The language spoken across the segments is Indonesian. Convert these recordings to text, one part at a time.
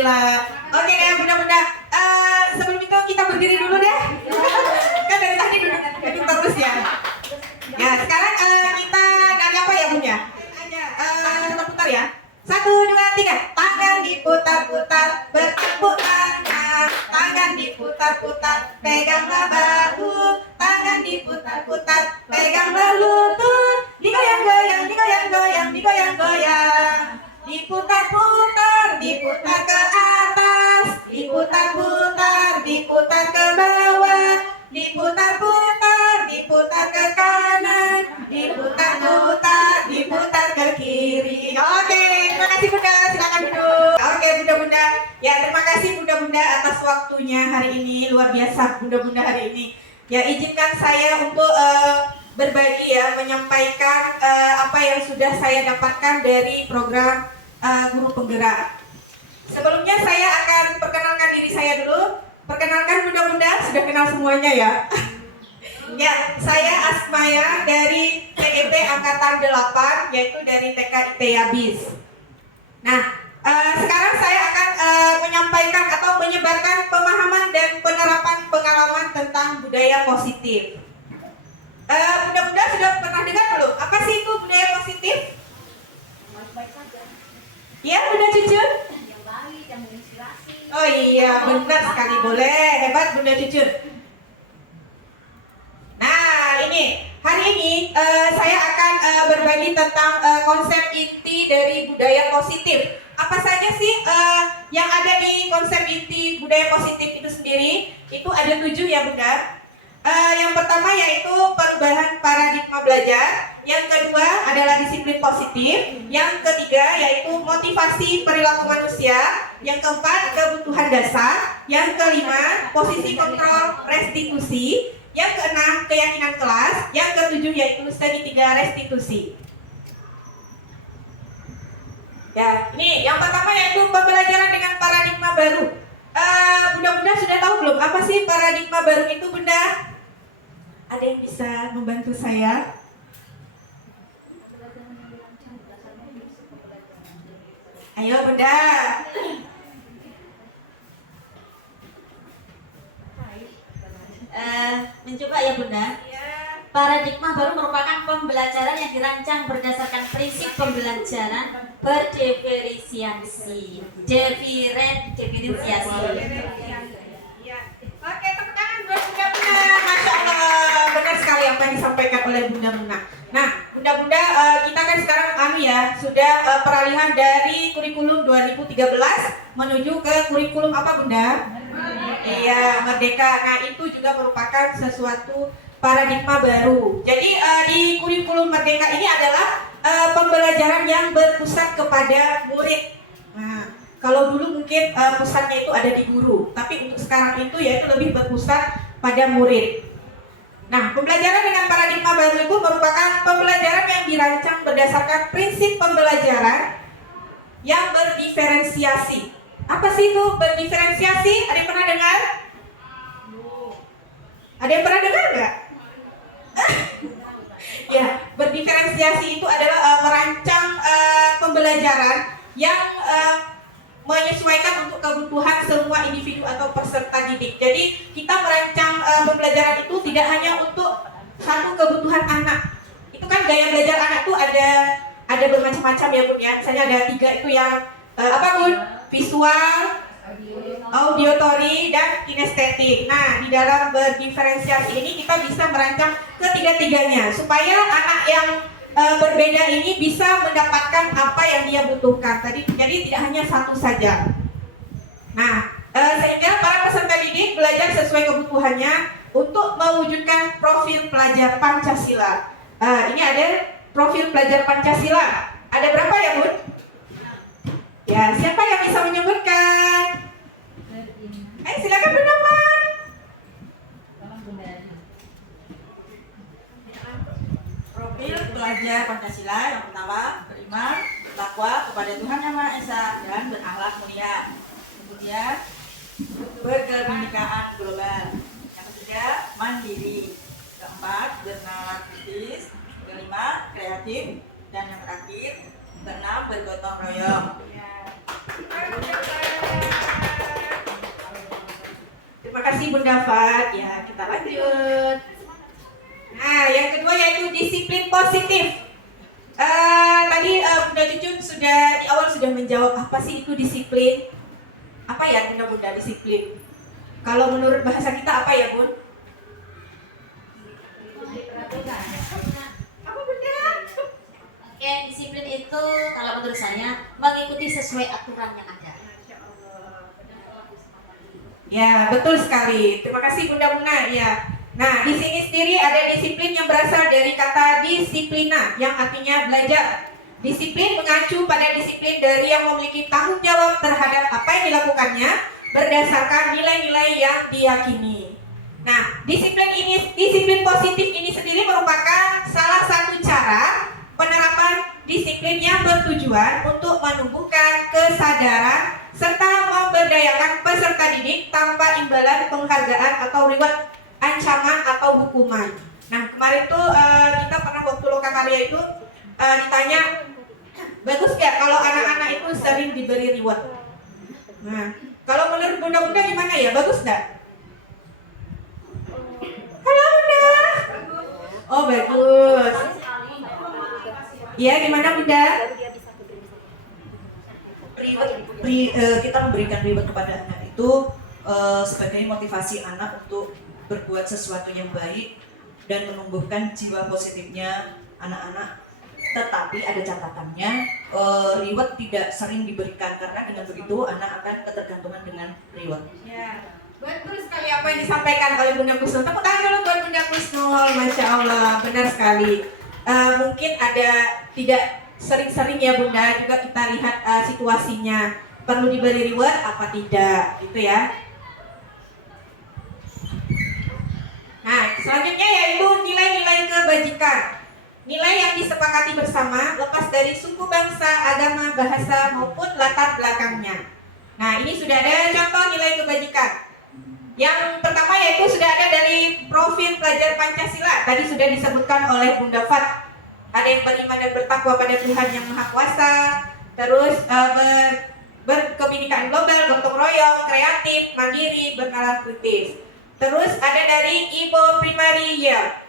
Alhamdulillah. Oke deh bunda-bunda. Sebelum itu kita berdiri dulu deh. Kan dari tadi duduk terus ya. Ya sekarang kita nari apa ya bunda? Aja putar ya. 1, 2, 3. Tangan diputar-putar, bertepuk tangan. Tangan diputar-putar, peganglah bahu. Tangan diputar-putar, peganglah lutut. Digoyang-goyang, digoyang-goyang, digoyang-goyang. Diputar-putar, diputar ke atas. Diputar-putar, diputar ke bawah. Diputar-putar, diputar ke kanan. Diputar-putar, diputar ke kiri. Oke, terima kasih bunda, silakan duduk. Oke bunda-bunda, ya terima kasih bunda-bunda atas waktunya hari ini, luar biasa bunda-bunda hari ini. Ya izinkan saya untuk berbagi ya, menyampaikan apa yang sudah saya dapatkan dari program Guru Penggerak. Sebelumnya saya akan perkenalkan diri saya dulu. Perkenalkan bunda-bunda, sudah kenal semuanya ya. Ya, saya Asmaya dari TGP Angkatan 8, yaitu dari TK IT Yabis. Nah, sekarang saya akan menyampaikan atau menyebarkan pemahaman dan penerapan pengalaman tentang budaya positif. Bunda-bunda sudah pernah dengar belum? Apa sih itu budaya positif? Ya, Bunda Cucu? Yang baik, yang menginspirasi. Oh iya, benar sekali. Boleh, hebat Bunda Cucu. Nah, ini hari ini saya akan berbagi tentang konsep inti dari budaya positif. Apa saja sih yang ada di konsep inti budaya positif itu sendiri? Itu ada 7 ya Bunda. Yang pertama yaitu perubahan paradigma belajar. Yang kedua adalah disiplin positif. Yang ketiga yaitu motivasi perilaku manusia. Yang keempat kebutuhan dasar. Yang kelima posisi kontrol restitusi. Yang keenam keyakinan kelas. Yang ketujuh yaitu segitiga restitusi. Ya, ini yang pertama yaitu pembelajaran dengan paradigma baru. Bunda-bunda sudah tahu belum apa sih paradigma baru itu Bunda? Ada yang bisa membantu saya? Ayo Bunda. Mencoba ya Bunda. Paradigma baru merupakan pembelajaran yang dirancang berdasarkan prinsip pembelajaran berdiferensiasi. Diferensiasi. Oke, tepuk tangan buat Bunda-Bunda. Masya Allah, benar sekali apa yang disampaikan oleh Bunda-Bunda. Nah, Bunda-Bunda, kita kan sekarang sudah peralihan dari kurikulum 2013 menuju ke kurikulum apa Bunda? Iya, Merdeka. Nah, itu juga merupakan sesuatu paradigma baru. Jadi di kurikulum Merdeka ini adalah pembelajaran yang berpusat kepada murid. Nah, kalau dulu mungkin pusatnya itu ada di guru, tapi untuk sekarang itu yaitu lebih berpusat pada murid. Nah, pembelajaran dengan paradigma baru itu merupakan pembelajaran yang dirancang berdasarkan prinsip pembelajaran yang berdiferensiasi. Apa sih itu berdiferensiasi? Ada yang pernah dengar? Ada yang pernah dengar nggak? Ya, berdiferensiasi itu adalah merancang pembelajaran yang menyesuaikan untuk kebutuhan semua individu atau peserta didik. Jadi kita merancang pembelajaran itu tidak hanya untuk satu kebutuhan anak. Itu kan gaya belajar anak tuh ada bermacam-macam ya Bun ya. Misalnya ada 3 itu yang apa Bun? Visual, auditory, dan kinestetik. Nah, di dalam berdiferensiasi ini kita bisa merancang ketiga-tiganya supaya anak yang berbeda ini bisa mendapatkan apa yang dia butuhkan. Jadi tidak hanya satu saja. Nah, sehingga para peserta didik belajar sesuai kebutuhannya untuk mewujudkan profil pelajar Pancasila. Ini ada profil pelajar Pancasila. Ada berapa ya Bun? Ya, siapa yang bisa menyebutkan? Silakan Bunda-Bunda. Profil pelajar Pancasila yang pertama beriman, bertakwa kepada Tuhan Yang Maha Esa dan berakhlak mulia. Kemudian berkebinekaan global. Yang ketiga mandiri. Keempat bernalar kritis. Kelima kreatif. Dan yang terakhir keenam bergotong royong. Ya. Bunda Fat. Ya, kita lanjut. Nah, yang kedua yaitu disiplin positif. Tadi Bunda Cucun sudah di awal sudah menjawab apa sih itu disiplin. Apa ya Bunda disiplin? Kalau menurut bahasa kita apa ya Bun? Apa Bunda? Oke, disiplin itu kalau menurut saya mengikuti sesuai aturan yang ada. Ya, betul sekali. Terima kasih Bunda Muna. Ya. Nah, di sini sendiri ada disiplin yang berasal dari kata disiplina yang artinya belajar. Disiplin mengacu pada disiplin dari yang memiliki tanggung jawab terhadap apa yang dilakukannya berdasarkan nilai-nilai yang diyakini. Nah, disiplin positif ini sendiri merupakan salah satu cara penerapan disiplin yang bertujuan untuk menumbuhkan kesadaran serta memberdayakan peserta didik tanpa imbalan penghargaan atau reward, ancaman atau hukuman. Nah, kemarin tuh kita pernah waktu lokakarya itu ditanya, bagus gak kalau anak-anak itu sering diberi reward? Nah, kalau menurut Bunda-Bunda gimana ya? Bagus gak? Halo Bunda. Oh bagus. Iya gimana Bunda? Kita memberikan reward kepada anak itu sebagai motivasi anak untuk berbuat sesuatu yang baik dan menumbuhkan jiwa positifnya anak-anak. Tetapi ada catatannya, reward tidak sering diberikan karena dengan begitu anak akan ketergantungan dengan reward. Ya, betul sekali apa yang disampaikan oleh Bunda Kusnul. Tepuk tangan dulu buat Bunda Kusnul, Masya Allah, benar sekali. Mungkin ada tidak sering-sering ya Bunda, juga kita lihat situasinya perlu diberi reward apa tidak, gitu ya. Nah, selanjutnya yaitu nilai-nilai kebajikan. Nilai yang disepakati bersama lepas dari suku, bangsa, agama, bahasa maupun latar belakangnya. Nah, ini sudah ada contoh nilai kebajikan. Yang pertama yaitu sudah ada dari profil pelajar Pancasila. Tadi sudah disebutkan oleh Bunda Fat. Ada yang beriman dan bertakwa pada Tuhan Yang Maha Kuasa. Terus berkebinekaan global, gotong royong, kreatif, mandiri, bernalar kritis. Terus ada dari Ibo Primaria.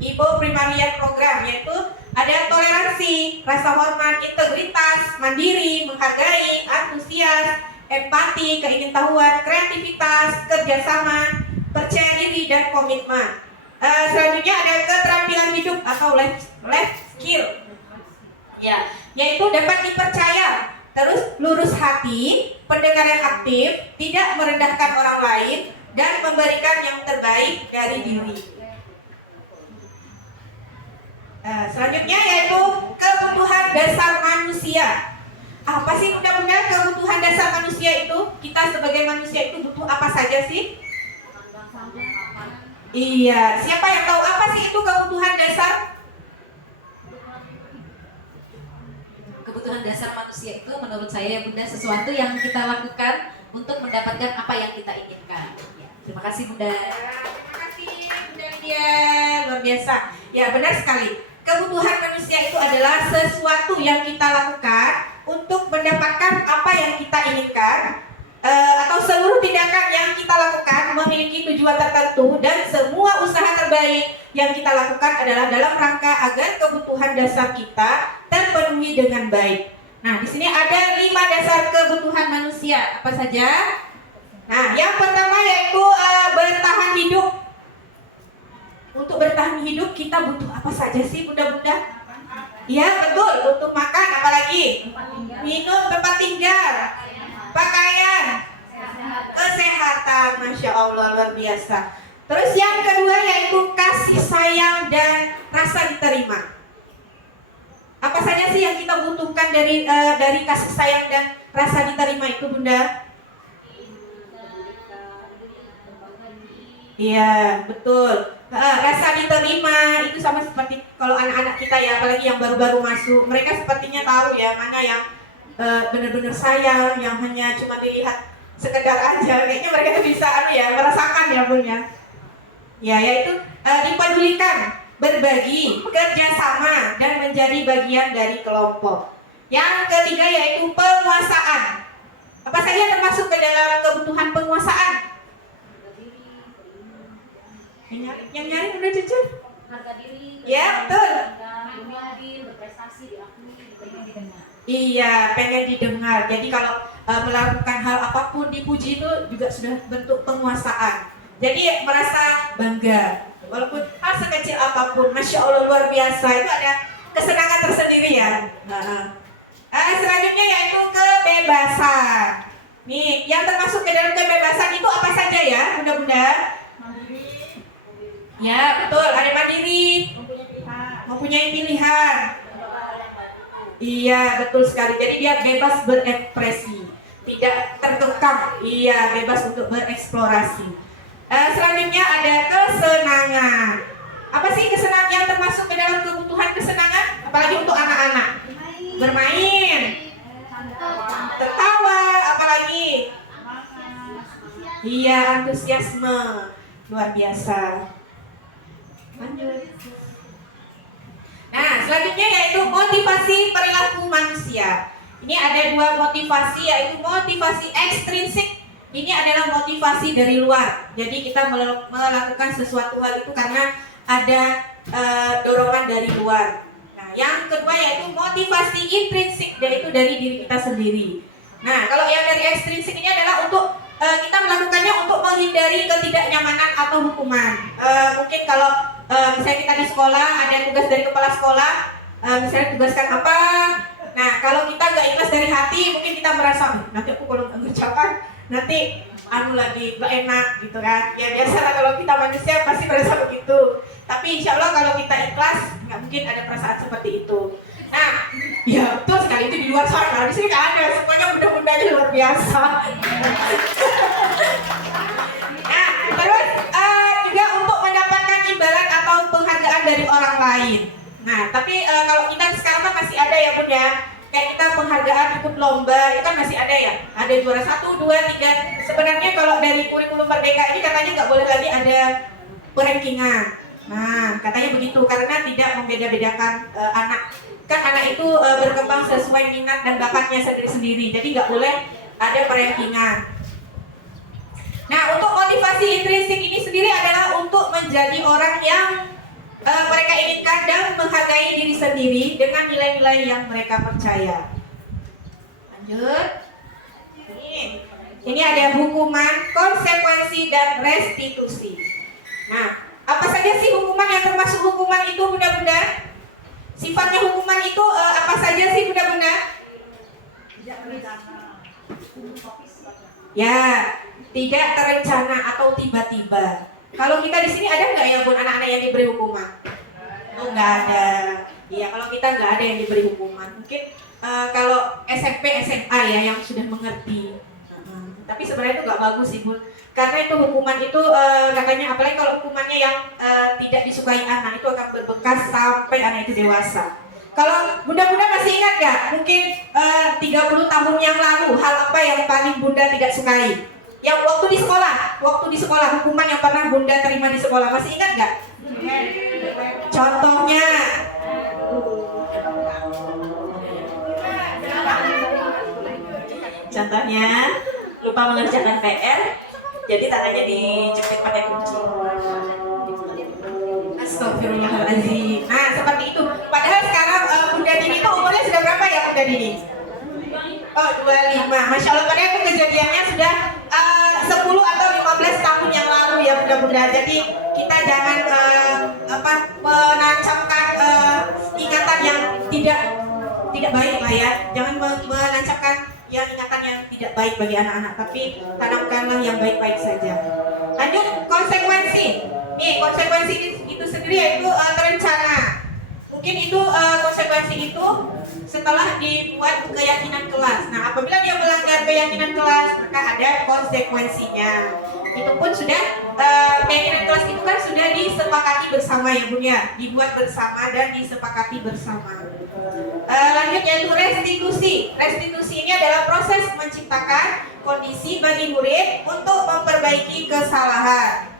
Ibo Primarian program, yaitu ada toleransi, rasa hormat, integritas, mandiri, menghargai, antusias, empati, keingintahuan, kreativitas, kerjasama, percaya diri, dan komitmen. Selanjutnya ada keterampilan hidup atau life skill, ya, yaitu dapat dipercaya, terus lurus hati, pendengar yang aktif, tidak merendahkan orang lain, dan memberikan yang terbaik dari diri. Selanjutnya yaitu kebutuhan dasar manusia. Apa sih Bunda-Bunda kebutuhan dasar manusia itu? Kita sebagai manusia itu butuh apa saja sih? Iya, siapa yang tahu apa sih itu kebutuhan dasar? Kebutuhan dasar manusia itu menurut saya ya Bunda sesuatu yang kita lakukan untuk mendapatkan apa yang kita inginkan. Ya, terima kasih Bunda. Terima kasih Bunda Lydia, luar biasa. Ya benar sekali. Kebutuhan manusia itu adalah sesuatu yang kita lakukan untuk mendapatkan apa yang kita inginkan, atau seluruh tindakan yang kita lakukan memiliki tujuan tertentu dan semua usaha terbaik yang kita lakukan adalah dalam rangka agar kebutuhan dasar kita terpenuhi dengan baik. Nah, di sini ada 5 dasar kebutuhan manusia. Apa saja? Nah, yang pertama yaitu bertahan hidup. Untuk bertahan hidup kita butuh apa saja sih Bunda-Bunda? Iya betul, butuh makan, apalagi minum, tempat tinggal, pakaian, kesehatan. Masya Allah, luar biasa. Terus yang kedua yaitu kasih sayang dan rasa diterima. Apa saja sih yang kita butuhkan dari kasih sayang dan rasa diterima itu Bunda? Iya betul. Rasa diterima itu sama seperti kalau anak-anak kita ya, apalagi yang baru-baru masuk, mereka sepertinya tahu ya mana yang benar-benar sayang, yang hanya cuma dilihat sekedar aja. Kayaknya mereka tuh bisa merasakan ya Bun ya. Ya, yaitu dipedulikan, berbagi, kerjasama, dan menjadi bagian dari kelompok. Yang ketiga yaitu penguasaan. Apa saja termasuk ke dalam kebutuhan penguasaan? Yang nyari udah jujur. Harga diri. Ya, betul. Bermobil, berprestasi, diakui, pengen didengar. Iya, pengen didengar. Jadi kalau melakukan hal apapun dipuji itu juga sudah bentuk penguasaan. Jadi merasa bangga. Walaupun hal sekecil apapun, Masya Allah luar biasa. Itu ada kesenangan tersendiri ya. Selanjutnya yaitu kebebasan. Nih, yang termasuk ke dalam kebebasan itu apa saja ya, bunda-bunda? Ya, betul. Ada mandiri, mempunyai pilihan. Iya, betul sekali. Jadi dia bebas berekspresi, tidak terkekang. Iya, bebas untuk bereksplorasi. Selanjutnya ada kesenangan. Apa sih kesenangan yang termasuk ke dalam kebutuhan kesenangan? Apalagi untuk anak-anak. Bermain, tertawa, apalagi? Iya, antusiasme. Luar biasa. Lanjut. Nah, selanjutnya yaitu motivasi perilaku manusia. Ini ada dua motivasi, yaitu motivasi ekstrinsik. Ini adalah motivasi dari luar. Jadi kita melakukan sesuatu hal itu karena ada dorongan dari luar. Nah, yang kedua yaitu motivasi intrinsik, yaitu dari diri kita sendiri. Nah, kalau yang dari ekstrinsik ini adalah untuk kita melakukannya untuk menghindari ketidaknyamanan atau hukuman. Mungkin kalau misalnya kita di sekolah ada tugas dari kepala sekolah, misalnya tugaskan apa. Nah, kalau kita nggak ikhlas dari hati, mungkin kita merasa nanti aku kalau nggak ngerjakan nanti lagi nggak enak gitu kan. Ya biasalah kalau kita manusia pasti merasa begitu. Tapi insya Allah kalau kita ikhlas nggak mungkin ada perasaan seperti itu. Nah, ya betul sekali, itu di luar sana. Di sini nggak ada, semuanya bunda-bundanya luar biasa. Nah, terus juga untuk mendapatkan imbalan atau penghargaan dari orang lain. Nah, tapi kalau kita sekarang kan masih ada ya bunda. Kayak kita penghargaan ikut lomba, itu kan masih ada ya. Ada juara 1, 2, 3. Sebenarnya kalau dari kurikulum Merdeka ini katanya nggak boleh lagi ada perankingan. Nah, katanya begitu karena tidak membeda-bedakan anak. Kan anak itu berkembang sesuai minat dan bakatnya sendiri-sendiri. Jadi nggak boleh ada perankingan. Nah, untuk motivasi intrinsik ini sendiri adalah untuk menjadi orang yang mereka inginkan dan menghargai diri sendiri dengan nilai-nilai yang mereka percaya. Lanjut. Ini ada hukuman, konsekuensi, dan restitusi. Nah, apa saja sih hukuman yang termasuk hukuman itu bunda-bunda? Sifatnya hukuman itu apa saja sih bunda-bunda? Ya, tidak terencana atau tiba-tiba. Kalau kita di sini ada nggak ya bun anak-anak yang diberi hukuman? Oh nggak ada. Iya kalau kita nggak ada yang diberi hukuman. Mungkin kalau SMP SMA ya yang sudah mengerti. Tapi sebenarnya itu nggak bagus sih bun. Karena itu hukuman itu katanya apalagi kalau hukumannya yang tidak disukai anak itu akan berbekas sampai anak itu dewasa. Kalau bunda-bunda masih ingat nggak? Mungkin 30 tahun yang lalu hal apa yang paling bunda tidak sukai? Yang waktu di sekolah hukuman yang pernah bunda terima di sekolah masih ingat nggak? Contohnya lupa mengerjakan PR, jadi tangannya dijepit pakai kunci. Astagfirullahaladzim. Nah seperti itu. Padahal sekarang bunda Dini itu umurnya sudah berapa ya bunda Dini? Oh 25. Masya Allah padahal itu kejadiannya sudah 10 atau 15 tahun yang lalu ya bunda-bunda. Jadi kita jangan menancapkan ingatan yang tidak baik lah ya. Jangan menancapkan yang ingatan yang tidak baik bagi anak-anak, tapi tanamkanlah yang baik-baik saja. Lanjut konsekuensi. Nih konsekuensi itu sendiri yaitu terencana. Mungkin itu konsekuensi itu setelah dibuat keyakinan kelas. Nah, apabila dia melanggar keyakinan kelas, maka ada konsekuensinya. Itu pun sudah keyakinan kelas itu kan sudah disepakati bersama ya Bun ya, dibuat bersama dan disepakati bersama. Lanjut yaitu restitusi. Restitusi ini adalah proses menciptakan kondisi bagi murid untuk memperbaiki kesalahan.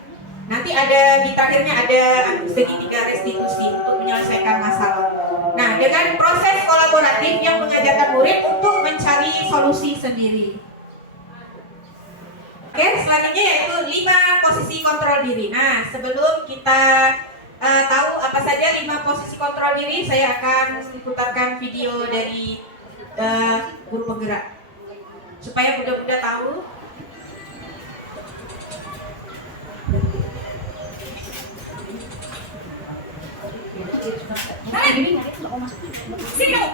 Nanti ada di terakhirnya ada segitiga restitusi untuk menyelesaikan masalah. Nah, dengan proses kolaboratif yang mengajarkan murid untuk mencari solusi sendiri. Oke, selanjutnya yaitu 5 posisi kontrol diri. Nah, sebelum kita tahu apa saja 5 posisi kontrol diri, saya akan putarkan video dari guru penggerak supaya bunda-bunda tahu. Sini kamu.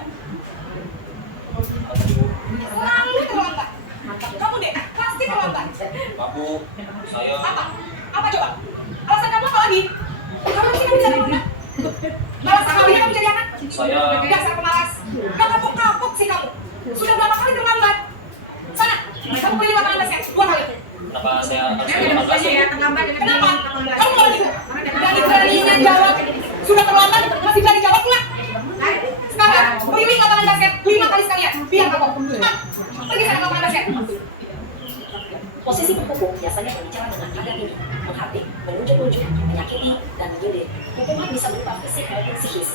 Selalu terlambat. Kamu deh, pasti terlambat. Aku, saya Apa? Apa coba? Alasan kamu apa lagi? Kamu sih kamu jadi anak? Alasan kamu kamu jadi anak? Saya Dasar pemalas. Gak kapok-kapok sih kamu. Sudah berapa kali terlambat? Sana, kamu beli lapangan basket 2 kali. kenapa saya harus Kenapa? Kamu mau lagi? Berani-beraninya jawab. Sudah terlambat, masih berani jawab pula. Sekarang, beli lapangan basket 5 kali sekalian. Biar kapok. Cepat, pergi sana lapangan basket. Posisi pemukul biasanya berbicara dengan nada tinggi, menghati, menunjuk-nunjuk, menyakiti, dan menyindir. Hukuman bisa berupa fisik maupun psikis.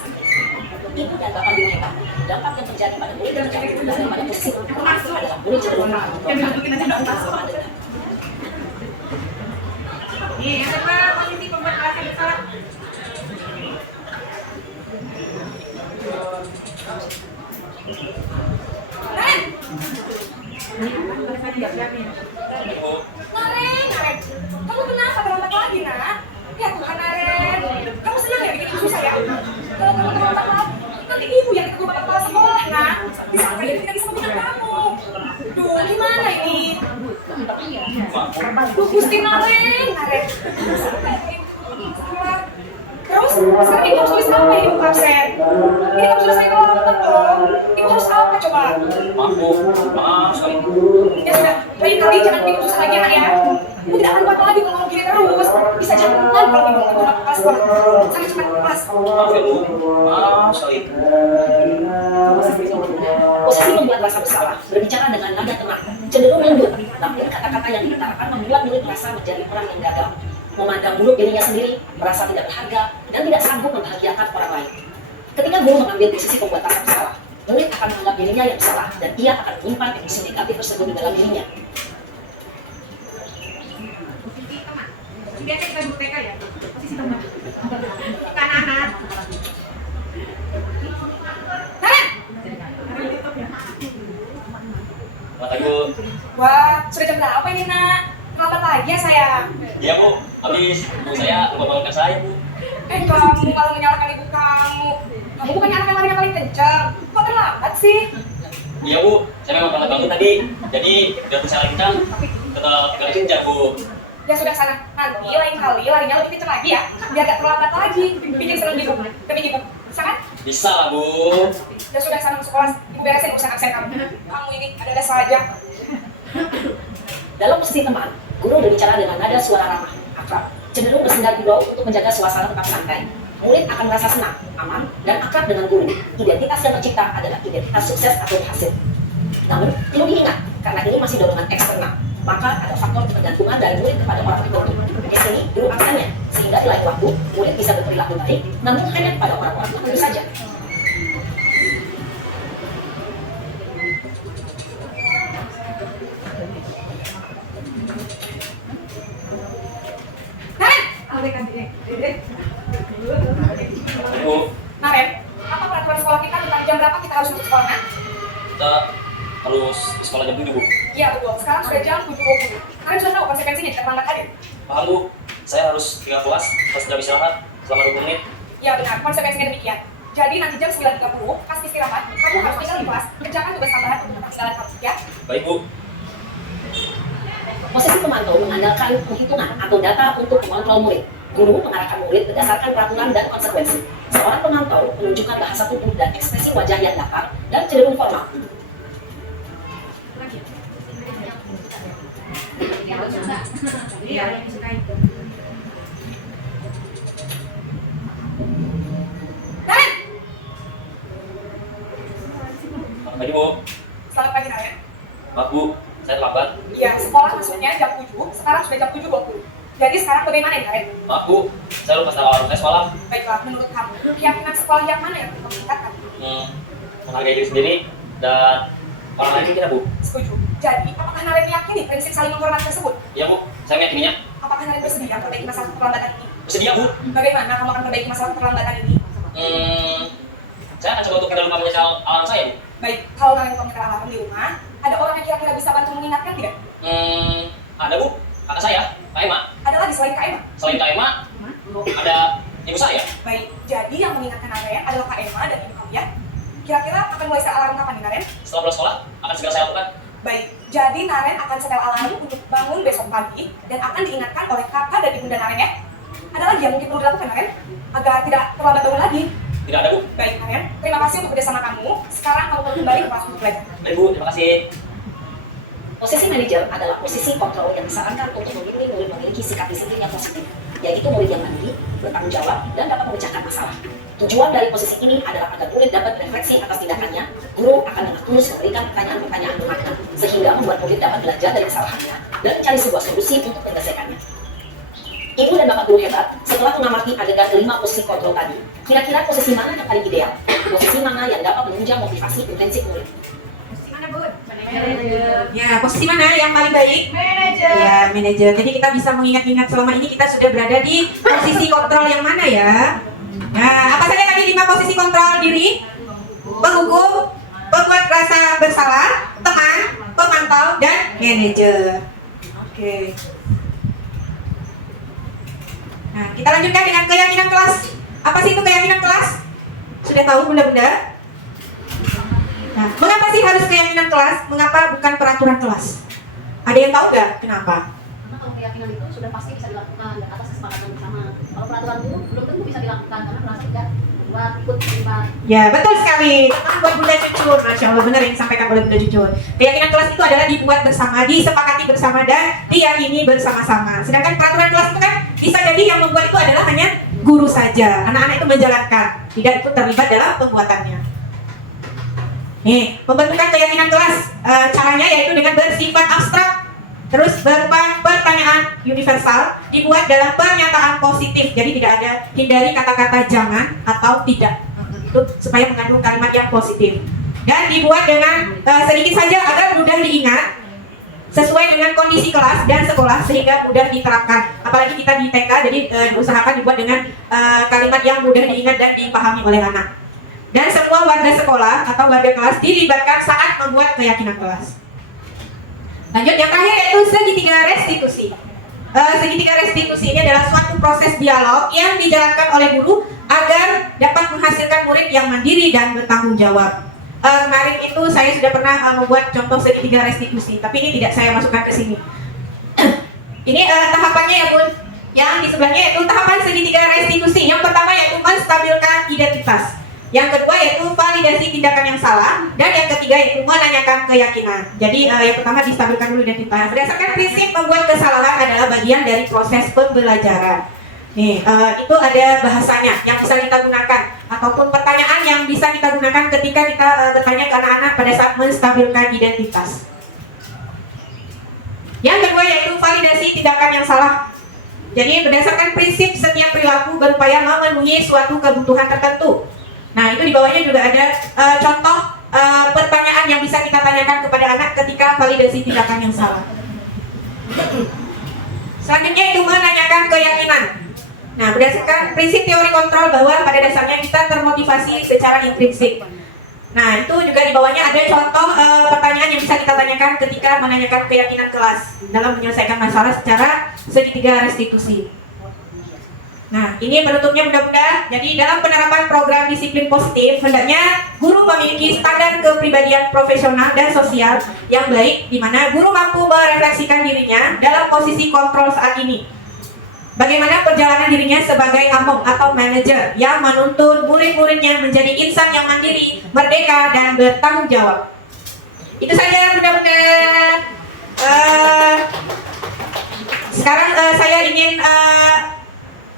Ibu dan bapak guru hebat. Dampak yang terjadi pada murid yang terjadi pada posisi pemukul adalah murid cenderung melakukan Nih, yang kedua posisi pembuat kelas yang bersalah. Naren, kamu kenapa terlambat lagi, nak? Ya Tuhan, Naren, kamu senang ya bikin ibu susah ya? Kalau kamu terlambat lagi, nanti ibu yang ketemu pada kepala sekolah, nak. Disangka ibu tidak bisa membina kamu. Duh, gimana ini? Duh, Gusti Naren. Terus, sekarang ibu harus tulis apa ya, ibu absen? Ini kamu sudah selesai kelompok dong. Ibu harus apa coba? maaf sekali. Ya sudah, lain kali jangan bikin susah lagi anak ya. Ibu tidak akan kuat lagi kalau gini terus. Bisa jangan kalau ibu nggak mau kelas sekolah. Sana cepat ke kelas. Maaf ya Bu, maaf sekali. posisi membuat rasa bersalah, berbicara dengan nada tenang, cenderung lembut, namun kata-kata yang diutarakan membuat murid merasa menjadi orang yang gagal, memandang buruk dirinya sendiri, merasa tidak berharga, dan tidak sanggup membahagiakan orang lain. Ketika guru mengambil posisi pembuat rasa bersalah, murid akan menganggap dirinya yang salah, dan ia akan menyimpan emosi negatif tersebut di dalam dirinya. Posisi teman. Biasa kita guru TK ya. Posisi teman. Kanan. Selamat pagi Bu. Wah, sudah jam berapa ini, nak? Terlambat lagi ya, sayang? Iya Bu, habis ibu saya lupa bangunkan saya Bu. Kamu malah menyalahkan ibu kamu. Kamu bukannya anak yang larinya paling kencang. Kok terlambat sih? Iya Bu, saya memang banget bangun tadi. Jadi udah bisa lagi kencang, tetap gak kencang Bu. Ya sudah sana, nanti lain kali larinya lebih kencang lagi ya. Biar gak terlambat lagi. Pinjam serang ibu, demi ibu. Bisa kan? Bisa lah Bu. Ya sudah sana masuk kelas. Ibu beresin urusan absen kamu. Kamu ini ada saja. Dalam posisi teman, guru berbicara dengan nada suara ramah, akrab, cenderung bersandar gurau untuk menjaga suasana tetap santai. Murid akan merasa senang, aman, dan akrab dengan guru. Identitas yang tercipta adalah identitas sukses atau berhasil. Namun, perlu diingat, karena ini masih dorongan eksternal, maka ada faktor ketergantungan dari murid kepada orang tertentu. Di sini, guru absennya, sehingga di lain waktu, murid bisa berperilaku baik, namun hanya pada orang-orang tertentu saja. Bu, Naren, apa peraturan sekolah kita tentang jam berapa kita harus masuk sekolah, nak? kita harus di sekolah jam 7 Bu. Iya betul, sekarang sudah jam 7.20. Kalian sudah tahu konsekuensinya jika terlambat hadir? Paham Bu, saya harus tinggal kelas pas jam istirahat selama 20 menit. Iya benar, konsekuensinya demikian. Jadi nanti jam 9.30, pas istirahat, kamu harus tinggal di kelas, kerjakan tugas tambahan untuk ketinggalan kamu, ya? Baik Bu. Posisi pemantau mengandalkan penghitungan atau data untuk mengontrol murid. Guru mengarahkan murid berdasarkan peraturan dan konsekuensi. Seorang pemantau menunjukkan bahasa tubuh dan ekspresi wajah yang datar dan cenderung formal. Iya, yang disukai. Naren! Selamat pagi Bu. Selamat pagi, Naren. Maaf Bu, saya terlambat. Iya, sekolah masuknya jam 7, sekarang sudah jam 7.20. Jadi sekarang bagaimana ya, Naren? Maaf Bu, saya lupa tanggal awal saya sekolah. Baiklah, menurut kamu, keyakinan sekolah yang mana yang perlu ditingkatkan? Menghargai diri sendiri dan orang lain tidak, Bu. Setuju. Jadi, apakah Naren meyakini prinsip saling menghormati tersebut? Iya, Bu. Saya meyakininya. Apakah Naren bersedia memperbaiki masalah keterlambatan ini? Bersedia, Bu. Bagaimana kamu akan memperbaiki masalah keterlambatan ini? Saya akan coba untuk tidak lupa menyesal alarm saya, Bu. Baik, kalau Naren menyetel alarm di rumah, ada orang yang kira-kira bisa bantu mengingatkan tidak? Ada, Bu. Kakak saya, Kak Emma. Ada lagi selain Kak Emma? Selain Kak Emma, ada ibu saya. Baik, jadi yang mengingatkan Naren adalah Kak Emma dan ibu kamu ya? Kira-kira akan mulai setel alarm kapan nih Naren? Setelah pulang sekolah, akan segera saya lakukan. Baik, jadi Naren akan setel alarm untuk bangun besok pagi dan akan diingatkan oleh kakak dan ibunda Naren ya? Ada lagi yang mungkin perlu dilakukan Naren? Agar tidak terlambat bangun lagi. Tidak ada, Bu. Baik Naren, terima kasih untuk kerjasama kamu. Sekarang kamu perlu kembali ke kelas untuk belajar. Baik, Bu. Terima kasih. Posisi manajer adalah posisi kontrol yang disarankan untuk membimbing murid memiliki sikap disiplin yang positif, yaitu murid yang mandiri, bertanggung jawab, dan dapat memecahkan masalah. Tujuan dari posisi ini adalah agar murid dapat refleksi atas tindakannya. Guru akan dengan tulus memberikan pertanyaan-pertanyaan bermakna, sehingga membuat murid dapat belajar dari kesalahannya dan mencari sebuah solusi untuk menyelesaikannya. Ibu dan bapak guru hebat, setelah mengamati adegan 5 posisi kontrol tadi, kira-kira posisi mana yang paling ideal? Posisi mana yang dapat menunjang motivasi intensif murid? Ya, posisi mana yang paling baik? Manajer. Ya, manajer. Jadi kita bisa mengingat-ingat selama ini kita sudah berada di posisi kontrol yang mana ya? Nah, apa saja tadi 5 posisi kontrol diri? Penghukum, pembuat rasa bersalah, teman, pemantau, dan manajer. Oke. Nah, kita lanjutkan dengan keyakinan kelas. Apa sih itu keyakinan kelas? Sudah tahu bunda-bunda? Nah, mengapa sih harus keyakinan kelas? Mengapa bukan peraturan kelas? Ada yang tahu nggak kenapa? Karena kalau keyakinan itu sudah pasti bisa dilakukan atas kesepakatan bersama. Kalau peraturan itu belum tentu bisa dilakukan karena merasa tidak buat ikut terlibat. Ya, betul sekali. Teman buat Bunda Cucur, Masya Allah, benar yang disampaikan oleh Bunda Cucur. Keyakinan kelas itu adalah dibuat bersama, disepakati bersama, dan diyakini bersama-sama. Sedangkan peraturan kelas itu kan bisa jadi yang membuat itu adalah hanya guru saja. Anak-anak itu menjalankan, tidak ikut terlibat dalam pembuatannya. Nih, pembentukan keyakinan kelas caranya yaitu dengan bersifat abstrak, terus berupa pertanyaan universal, dibuat dalam pernyataan positif. Jadi tidak ada hindari kata-kata jangan atau tidak. Itu supaya mengandung kalimat yang positif. Dan dibuat dengan sedikit saja agar mudah diingat, sesuai dengan kondisi kelas dan sekolah sehingga mudah diterapkan. Apalagi kita di TK, jadi diusahakan dibuat dengan kalimat yang mudah diingat dan dipahami oleh anak. Dan semua warga sekolah atau warga kelas dilibatkan saat membuat keyakinan kelas. Lanjut, yang terakhir yaitu segitiga restitusi. Segitiga restitusi ini adalah suatu proses dialog yang dijalankan oleh guru agar dapat menghasilkan murid yang mandiri dan bertanggung jawab. Kemarin itu saya sudah pernah membuat contoh segitiga restitusi, tapi ini tidak saya masukkan ke sini. Ini tahapannya ya Bun. Yang di sebelahnya yaitu tahapan segitiga restitusi. Yang pertama yaitu menstabilkan identitas. Yang kedua yaitu validasi tindakan yang salah, dan yang ketiga yaitu menanyakan keyakinan. Jadi yang pertama distabilkan dulu identitas. Berdasarkan prinsip membuat kesalahan adalah bagian dari proses pembelajaran. Nih, itu ada bahasanya yang bisa kita gunakan ataupun pertanyaan yang bisa kita gunakan ketika kita bertanya ke anak-anak pada saat menstabilkan identitas. Yang kedua yaitu validasi tindakan yang salah. Jadi berdasarkan prinsip setiap perilaku berupaya memenuhi suatu kebutuhan tertentu. Nah, itu di bawahnya juga ada contoh pertanyaan yang bisa kita tanyakan kepada anak ketika validasi tindakan yang salah. Selanjutnya itu menanyakan keyakinan. Nah, berdasarkan prinsip teori kontrol bahwa pada dasarnya kita termotivasi secara intrinsik. Nah, itu juga di bawahnya ada contoh pertanyaan yang bisa kita tanyakan ketika menanyakan keyakinan kelas dalam menyelesaikan masalah secara segitiga restitusi. Nah, ini penutupnya mudah-mudahan. Jadi dalam penerapan program disiplin positif, hendaknya guru memiliki standar kepribadian profesional dan sosial yang baik, di mana guru mampu merefleksikan dirinya dalam posisi kontrol saat ini. Bagaimana perjalanan dirinya sebagai among atau manajer yang menuntun murid-muridnya menjadi insan yang mandiri, merdeka, dan bertanggung jawab. Itu saja mudah-mudahan. Sekarang saya ingin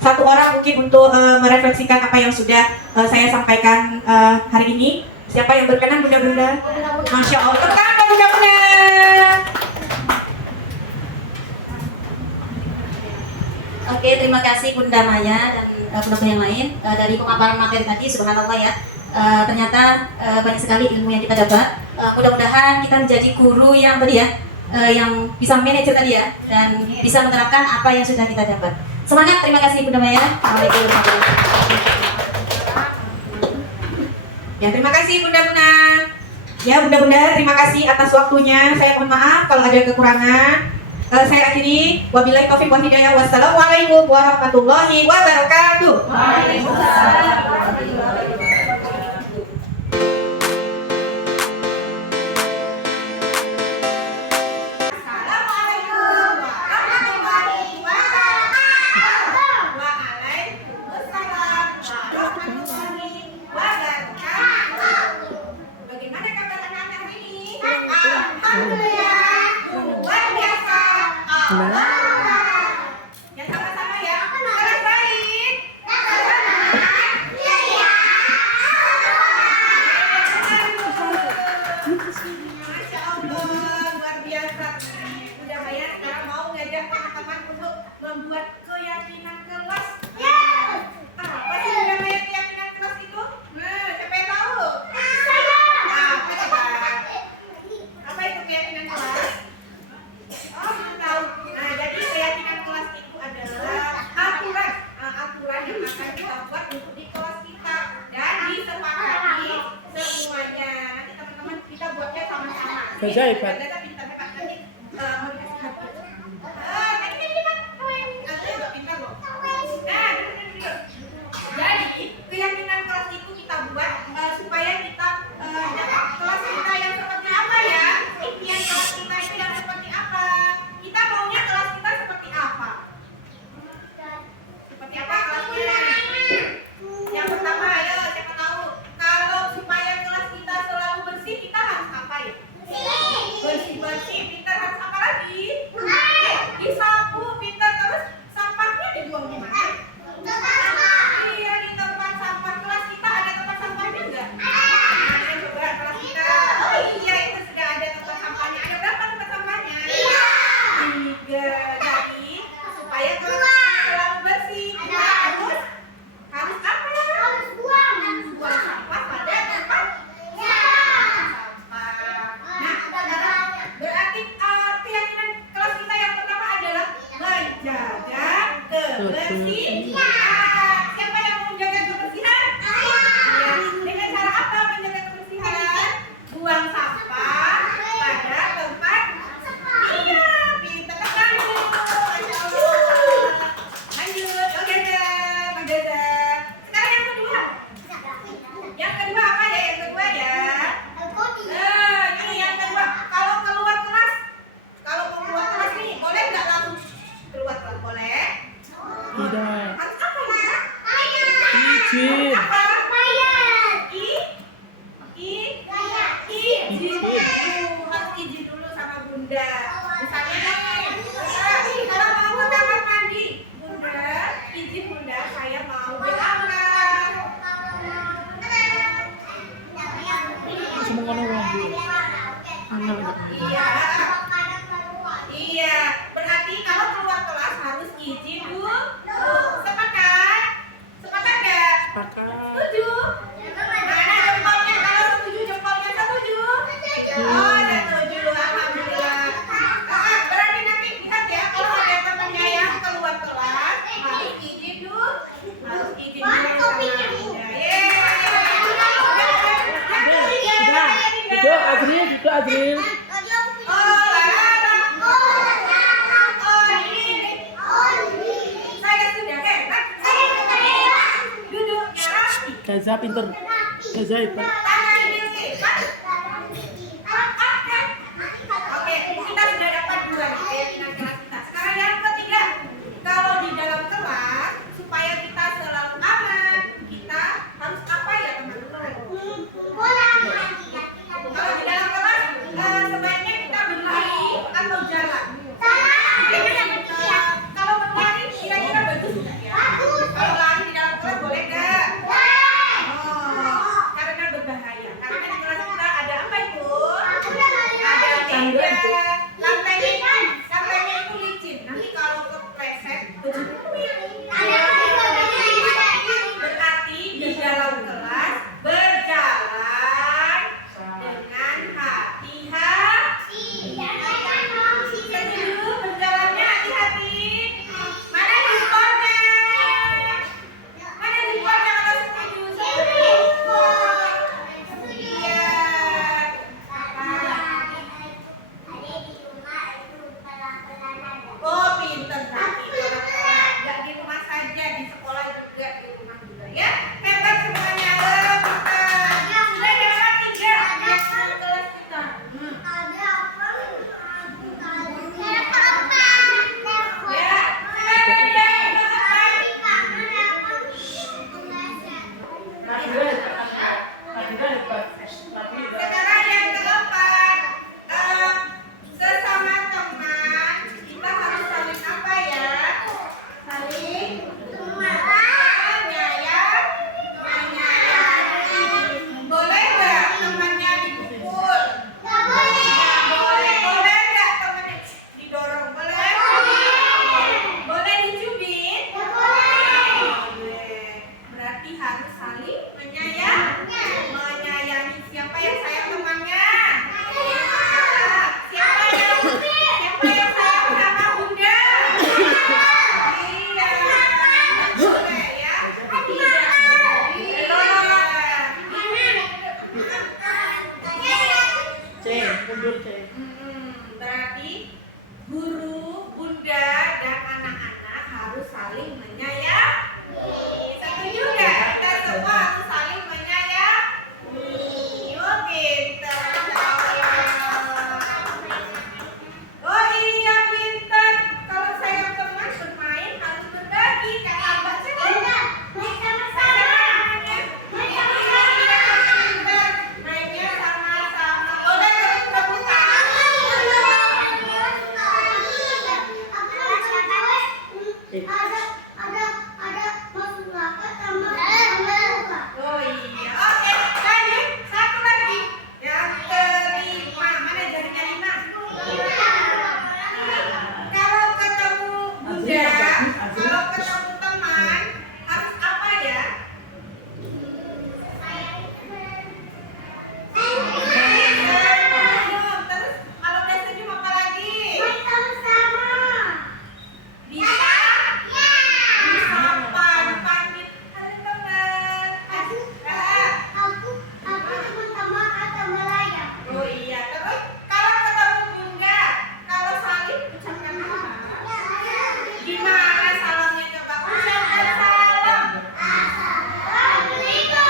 satu orang mungkin untuk merefleksikan apa yang sudah saya sampaikan hari ini. Siapa yang berkenan bunda-bunda? Masya Allah, tekan bunda-bunda. Oke, terima kasih Bunda Maya dan bunda-bunda yang lain dari pemaparan materi tadi. Subhanallah ya, ternyata banyak sekali ilmu yang kita dapat. Mudah-mudahan kita menjadi guru yang tadi ya, yang bisa manage tadi ya, dan bisa menerapkan apa yang sudah kita dapat. Semangat, terima kasih Bunda Maya. Assalamualaikum warahmatullahi wabarakatuh. Ya, terima kasih Bunda-bunda. Ya, Bunda-bunda, terima kasih atas waktunya. Saya mohon maaf kalau ada kekurangan. Saya akhiri. Wabillahi taufiq wal hidayah. Wassalamualaikum warahmatullahi wabarakatuh. Waalaikumsalam. Yang sama-sama ya. Kelas baik. Masya Allah, luar biasa. Udah Maya sekarang mau ngajak teman-teman untuk membuat keyakinan kelas. Apa sih udah Maya keyakinan kelas itu? Nah, siapa yang tahu? Apa coba? Apa itu keyakinan kelas? Oh, belum tahu. Nah, jadi keyakinan kelas itu adalah aturan yang akan kita buat untuk di kelas kita dan disepakati semuanya. Nanti teman-teman kita buatnya sama-sama. Kejaib, Pak. Ternyata pintarnya Pak tadi mau dikasih hati. Tadi Pak, aku pintar loh. Nah, duduk. Jadi keyakinan kelas itu kita buat supaya kita dapat kelas kita yang seperti apa ya? Impian kelas kita itu yang seperti apa? Kita maunya kelas kita seperti apa? Seperti apa kelasnya? Yang pertama, ayo siapa tahu? Kalau supaya kelas kita selalu bersih, kita harus apa ya? Bersih-bersih, pintar harus apa lagi? Disapu, pintar terus sampahnya dibuang di mana? Iya, di tempat sampah. Kelas kita ada tempat sampahnya enggak? Nah, coba kelas kita. Oh iya, itu sudah ada tempat sampahnya. Ada berapa tempat sampahnya? 3. Jadi supaya kelas kita selalu bersih, kita harus apa? Buang sampah pada tempat sampah. Nah, sekarang berarti keyakinan kelas kita yang pertama adalah menjaga kebersihan. Siapa yang mau menjaga kebersihan? Iya. Dengan cara apa menjaga kebersihan? Buang sampah pada tempat. Iya, pintar sekali. Masya Allah. Lanjut, oke deh, Magda. Sekarang yang kedua. Yang kedua apa ya? Yang kedua ya. Ini yang kedua. Kalau keluar kelas nih, boleh nggak langsung keluar kelas? Boleh? Tidak. Harus apa ya? Izin. Apa? Izin dulu. Harus izin dulu sama Bunda. Misalnya nih, kalau mau ke kamar mandi, Bunda, izin Bunda, saya mau berangkat. Semua orang. Iya. Iya, berarti kalau keluar kelas harus izin dulu. Sepakat? Sepakat nggak? Setuju? Mana jempolnya? Kalau setuju jempolnya setuju? Oh, setuju. Alhamdulillah. Berarti nanti lihat ya, kalau ada temannya yang keluar kelas harus izin dulu. Harus izin dulu sama Bunda. Itu Adril, itu Adril. Gaza pinter. Gaza hebat. Oke, kita sudah dapat 2 nih keyakinan kelas kita. Sekarang yang ketiga, kalau di dalam kelas supaya kita selalu aman, kita harus apa ya teman-teman? Kalau di dalam kelas sebaiknya kita berlari atau jalan. Kalau berlari kira-kira bagus nggak ya? Kalau lari di dalam kelas boleh nggak? Karena berbahaya. Karena di kelas kita ada apa itu? Ada tenda. Lantainya itu licin. Nanti kalau kepleset, berarti di dalam kelas berjalan dengan Guru, bunda, dan anak-anak harus saling menyayangi. Setuju nggak? Kita semua harus saling menyayangi. Oh, pintar. Oh iya, pintar. Kalau saya teman bermain harus berbagi. Kata Mbak Cek. Mainnya sama-sama. Boleh rebutan. Oh iya, oke, lanjut satu lagi yang kelima, mana jarinya 5? Kalau ketemu bunda, kalau ketemu teman harus apa ya? Senyum. Terus kalau udah senyum apa lagi? Bisa? Disapa, dipanggil. Halo teman. Oh iya, terus kalau ketemu bunda, kalau salim ucapkan apa? Gimana salamnya coba? Ucapkan salam. Oh gitu.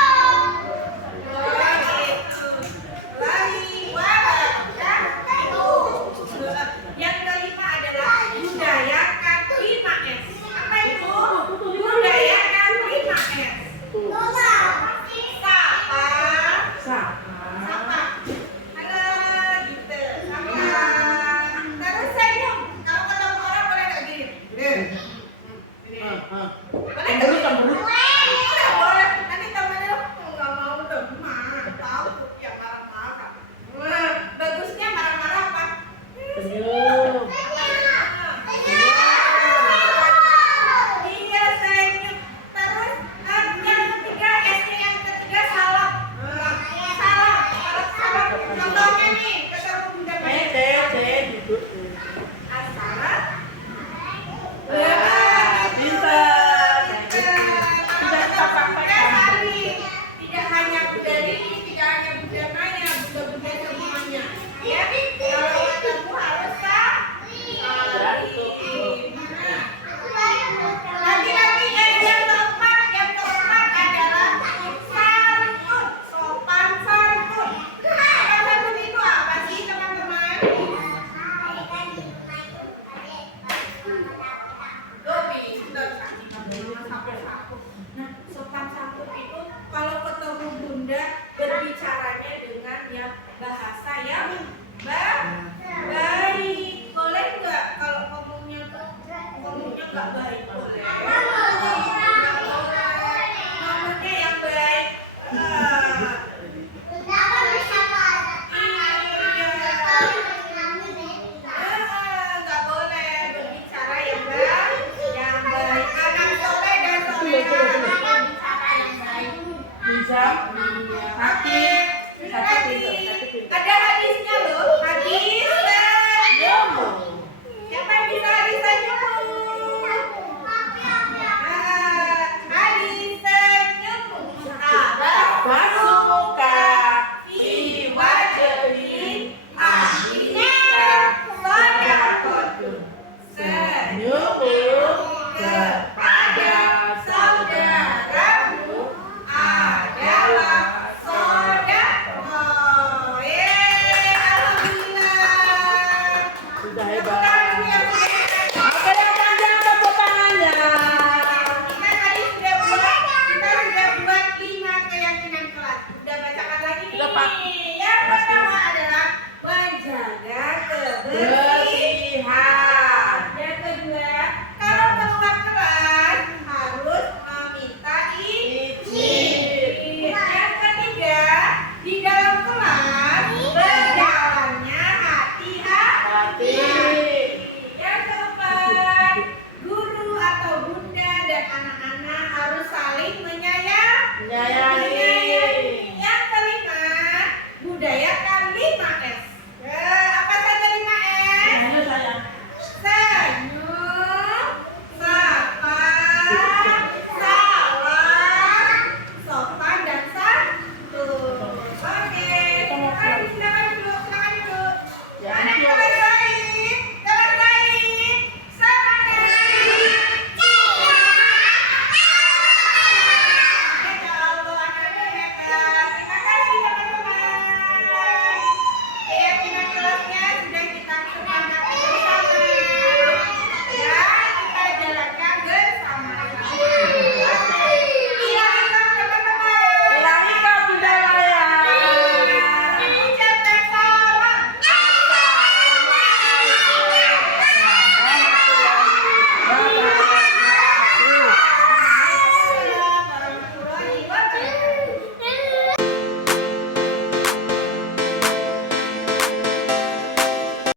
Yang kelima adalah budayakan 5S. Apa itu? Budayakan 5S. Sapa. Halo, gitu. Sapa. Terus senyum. Kalau ketemu orang boleh nggak gini? Gini. Boleh nggak? Boleh. Nanti temennya nggak mau teman. Takut ya marah-marah. Bagusnya marah-marah apa? Senyum. Iya, senyum. Terus yang ketiga, S-nya yang ketiga salam. Salam. Contohnya nih, ketemu bunda Maya. Assalam. Tidak hanya Bunda Lili, tidak hanya Bunda Maya, Bunda semuanya. Ya, kalau ketemu harus salim. Lagi-lagi yang keempat adalah santun, sopan santun. Sopan santun itu apa sih teman-teman? Nah, sopan santun itu kalau ketemu bunda berbicaranya dengan yang bahasa yang baik. Boleh nggak kalau ngomongnya nggak baik? Boleh. Nggak boleh. Ngomongnya yang baik. Nggak boleh berbicara yang baik. Anak soleh dan soleha berbicara yang baik. Bisa. Sakit. Ada hadisnya loh. Hadis siapa yang bisa hadis senyum? Hadis senyum. Masuka fi wajhi akhika sodakotun. Senyum kepada saudaramu adalah sodakoh. Alhamdulillah. Sudah hebat. Apa yang panjang tepuk tangannya? Kita sudah buat 5 keyakinan kelas. Udah bacakan lagi nih. Sudah, Pak. Yang pertama adalah menjaga kebersihan. Yang kedua, kalau keluar kelas harus meminta izin. Yang ketiga, di dalam kelas berjalannya hati-hati.